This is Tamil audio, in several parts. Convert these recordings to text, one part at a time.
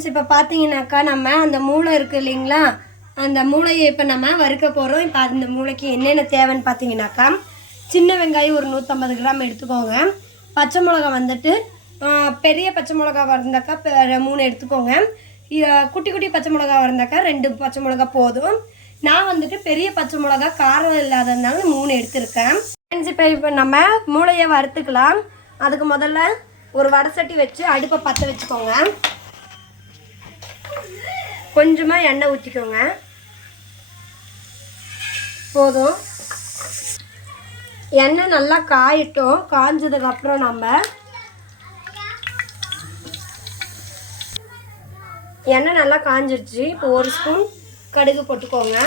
ஃப்ரெண்ட்ஸ் இப்போ பார்த்தீங்கன்னாக்கா நம்ம அந்த மூளை இருக்குது இல்லைங்களா? அந்த மூளையை இப்போ நம்ம வறுக்க போகிறோம் இப்போ அந்த மூளைக்கு என்னென்ன தேவைன்னு பார்த்தீங்கன்னாக்கா சின்ன வெங்காயம் ஒரு நூற்றம்பது கிராம் எடுத்துக்கோங்க. பச்சை மிளகா வந்துட்டு பெரிய பச்சை மிளகா வந்தாக்கா இப்போ மூணு எடுத்துக்கோங்க. குட்டி குட்டி பச்சை மிளகா வந்தாக்கா ரெண்டு பச்சை மிளகா போதும். நான் வந்துட்டு பெரிய பச்சை மிளகா காரம் இல்லாததுனால மூணு எடுத்திருக்கேன். ஃப்ரெண்ட்ஸ் இப்போ இப்போ நம்ம மூளையை வறுத்துக்கலாம். அதுக்கு முதல்ல ஒரு வடை சட்டி வச்சு அடுப்பை பற்ற வச்சுக்கோங்க. கொஞ்சமாக எண்ணெய் ஊற்றிக்கோங்க போதும். எண்ணெய் நல்லா காயட்டும். காஞ்சதுக்கப்புறம் நம்ம எண்ணெய் நல்லா காஞ்சிருச்சு. இப்போ ஒரு ஸ்பூன் கடுகு போட்டுக்கோங்க.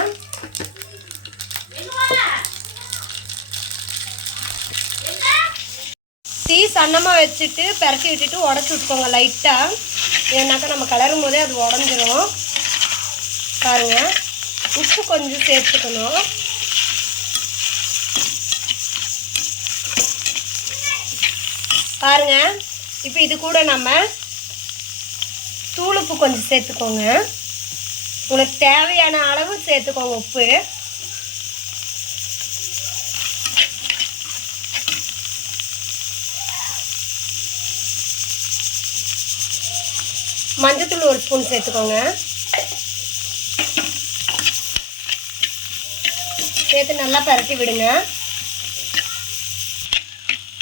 சன்னமாக வச்சுட்டு பெரட்டி விட்டுட்டு உடச்சி விட்டுக்கோங்க லைட்டாக ஏன்னாக்கா நம்ம கலரும் போதே அது உடஞ்சிரும். பாருங்க. உப்பு கொஞ்சம் சேர்த்துக்கணும். பாருங்க. இப்போ இது கூட நம்ம தூளுப்பு கொஞ்சம் சேர்த்துக்கோங்க. உங்களுக்கு தேவையான அளவு சேர்த்துக்கோங்க உப்பு. மஞ்சத்தூள் ஒரு ஸ்பூன் சேர்த்துக்கோங்க. சேர்த்து நல்லா பரட்டி விடுங்க.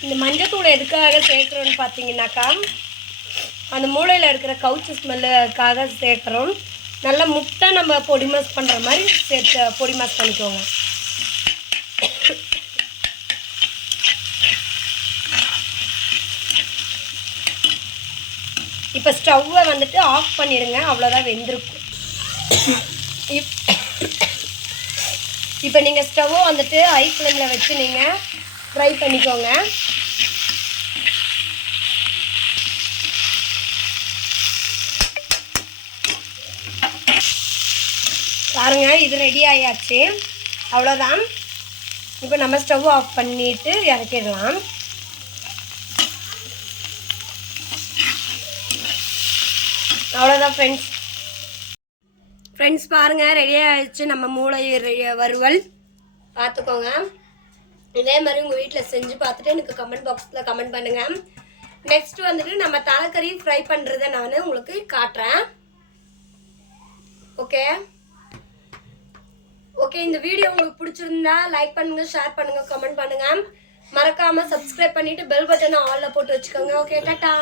இந்த மஞ்சத்தூள் எதுக்காக சேர்க்குறோன்னு பார்த்தீங்கன்னாக்கா அந்த மூளையில் இருக்கிற கவுச்சு ஸ்மெல்லுக்காக சேர்க்குறோம். நல்லா முட்டை நம்ம பொடி மாஸ் பண்ணுற மாதிரி சேர்த்து பொடி மாஸ் பண்ணிக்கோங்க. இப்போ ஸ்டவ்வை வந்துட்டு ஆஃப் பண்ணிடுங்க அவ்வளோதான் வெந்திருக்கும். இப் இப்போ நீங்கள் ஸ்டவ்வை வந்துட்டு ஹை ஃப்ளேமில் வச்சு நீங்கள் ஃப்ரை பண்ணிக்கோங்க. பாருங்க இது ரெடி ஆயாச்சு. அவ்வளோதான் இப்போ நம்ம ஸ்டவ் ஆஃப் பண்ணிட்டு இறக்கிடலாம். அவ்வளோதான் ஃப்ரெண்ட்ஸ் ஃப்ரெண்ட்ஸ் பாருங்கள் ரெடியாக ஆயிடுச்சு நம்ம மூளை ரெ- வறுவல். பார்த்துக்கோங்க. இதே மாதிரி உங்கள் வீட்டில் செஞ்சு பார்த்துட்டு எனக்கு கமெண்ட் பாக்ஸில் கமெண்ட் பண்ணுங்கள் நெக்ஸ்ட் வந்துட்டு நம்ம தலைக்கறி ஃப்ரை பண்ணுறதை நான் உங்களுக்கு காட்டுறேன். ஓகே ஓகே இந்த வீடியோ உங்களுக்கு பிடிச்சிருந்தா லைக் பண்ணுங்கள் ஷேர் பண்ணுங்கள் கமெண்ட் பண்ணுங்கள் மறக்காமல் சப்ஸ்கிரைப் பண்ணிவிட்டு பெல் பட்டனை ஆலில் போட்டு வச்சுக்கோங்க. Okay tata.